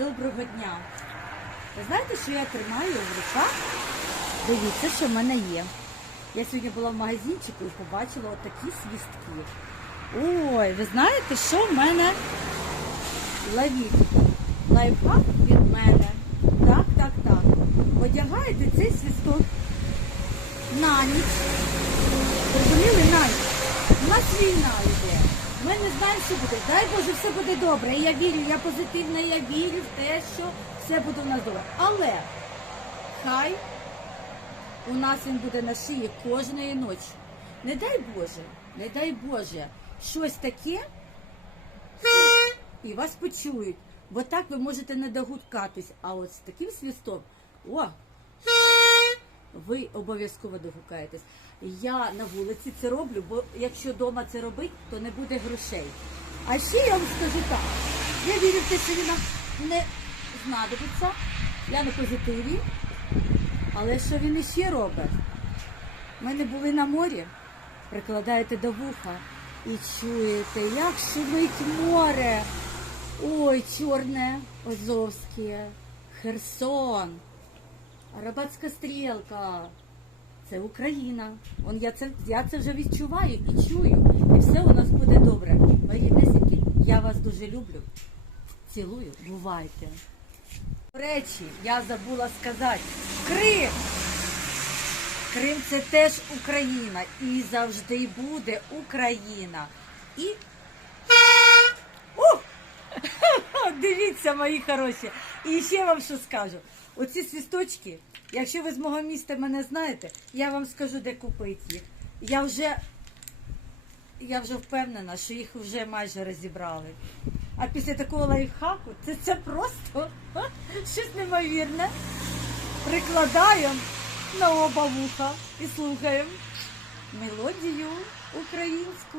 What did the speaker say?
доброго дня. Ви знаєте, що я тримаю в руках? Дивіться, що в мене є. Я сьогодні була в магазинчику і побачила отакі свістки. Ой, ви знаєте, що в мене лавіть? Лайфхак від мене. Так, так, так. Одягаєте цей свісток на ніч. Зрозуміли на ніч. У нас війна йде. Ми не знаємо, що буде. Дай Боже, все буде добре. Я вірю, я позитивна, я вірю в те, що все буде у нас добре. Але хай у нас він буде на шиї кожної ночі. Не дай Боже, не дай Боже, щось таке, і вас почують. Бо так ви можете не догукатись. А от з таким свістом, о, ви обов'язково догукаєтесь. Я на вулиці це роблю, бо якщо вдома це робить, то не буде грошей. А ще я вам скажу так, я вірю в те, що він не знадобиться. Я на позитиві. Але що він іще робить? Ми не були на морі, прикладаєте до вуха і чуєте, як шумить море. Ой, чорне, Азовське, Херсон, Арабатська стрілка. Це Україна. Он я це я це вже відчуваю і чую. І все у нас буде добре. Мої ріднесенькі, я вас дуже люблю. Цілую, бувайте. До речі, я забула сказати. Крим! Крим це теж Україна і завжди буде Україна. І. Дивіться, мої хороші. І ще вам що скажу. Оці свісточки, якщо ви з мого міста мене знаєте, я вам скажу, де купити їх. Я вже, я вже впевнена, що їх вже майже розібрали. А після такого лайфхаку це, це просто щось неймовірне. Прикладаємо на оба вуха і слухаємо мелодію українську.